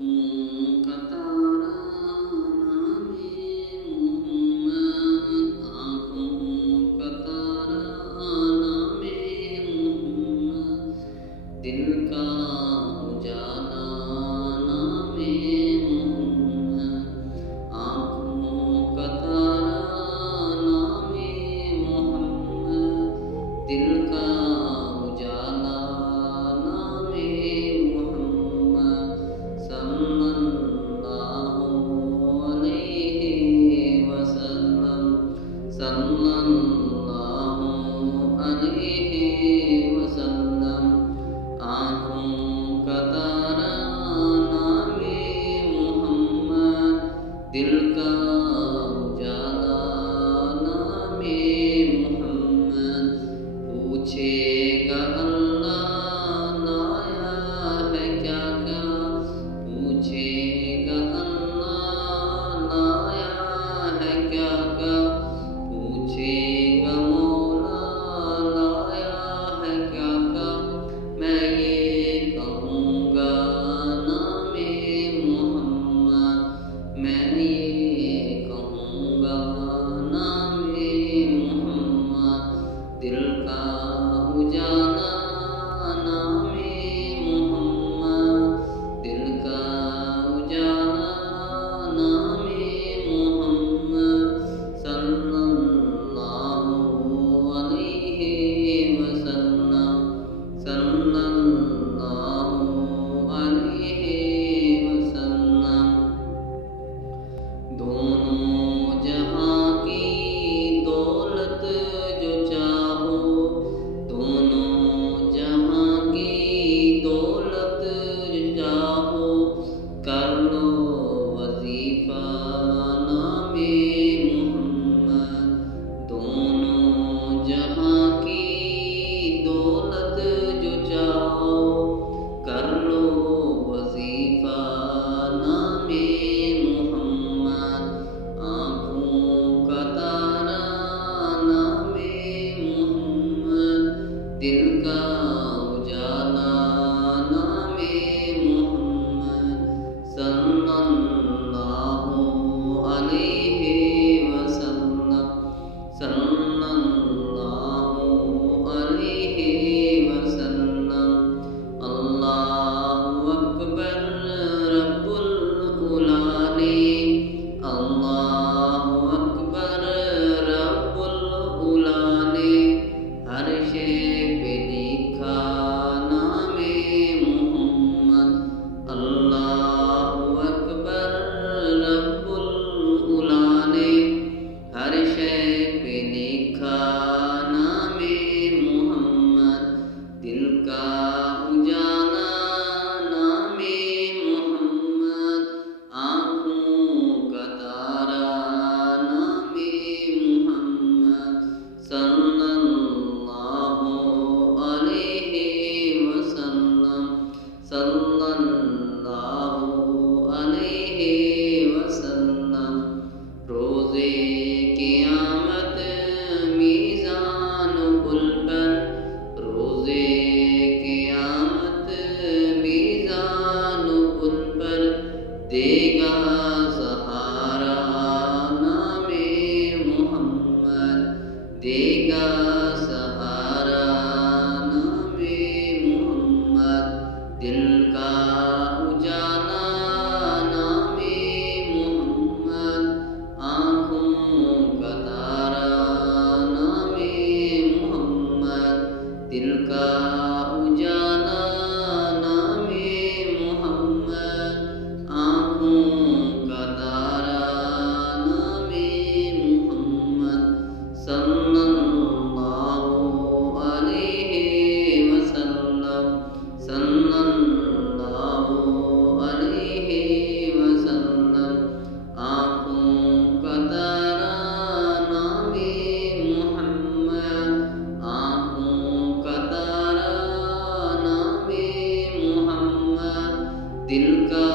آنکھوں کا تارا نام محمد، آنکھوں کا تارا نام محمد، دل کا اجالا نام محمد، آنکھوں کا تارا نام محمد، دل کا اجالا نام محمد، صلی اللہ علیہ وسلم، صلی اللہ علیہ وسلم، آنکھوں کا تارا نام محمد، دل کا اجالا نام محمد، پوچھے گا اللہ لایا ہے کیا کیا، پوچھے گا اللہ لایا ہے کیا کیا، پوچھے گا مولا لایا ہے کیا کیا، میں یہ کہوں گا نام محمد، میں یہ کہوں گا نام محمد، دل کا اجالا نام محمد، دل کا اجالا نام محمد، صلی اللہ علیہ وسلم، صلی اللہ علیہ وسلم، دونوں جہاں کی دولت جو چاہو، دونوں جہاں کی دولت جو چاہو، کر لو وظیفہ نام محمد، دونوں جہاں کی دولت جو چاہو، کر لو وظیفہ نام محمد، آنکھوں کا تارا نام محمد، دل کا اجالا نام محمد، صلی اللہ علیہ وسلم، صلی اللہ علیہ وسلم، اللہ اکبر رب العلا نے، اللہ اکبر رب العلا نے، ہر شے پہ لکھا نام محمد، اللہ اکبر رب العلا نے، ہر شے پہ لکھا نام محمد، دل کا اجالا نام محمد، آنکھوں کا تارا نام محمد، صلی اللہ علیہ وسلم، صلی اللہ علیہ وسلم، روزے قیامت میزان پل پر، روزے قیامت میزان پل پر، دے گا سہارا نام محمد، دے گا سہارا نام محمد، دل کا اجالا نام محمد، آنکھوں کا تارا نام محمد، دل کا اجالا نام محمد، آنکھوں کا تارا نام محمد، صلی اللہ علیہ وسلم، صلی اللہ علیہ وسلم، آنکھوں کا تارا نام محمد، آنکھوں کا تارا نام محمد، دل کا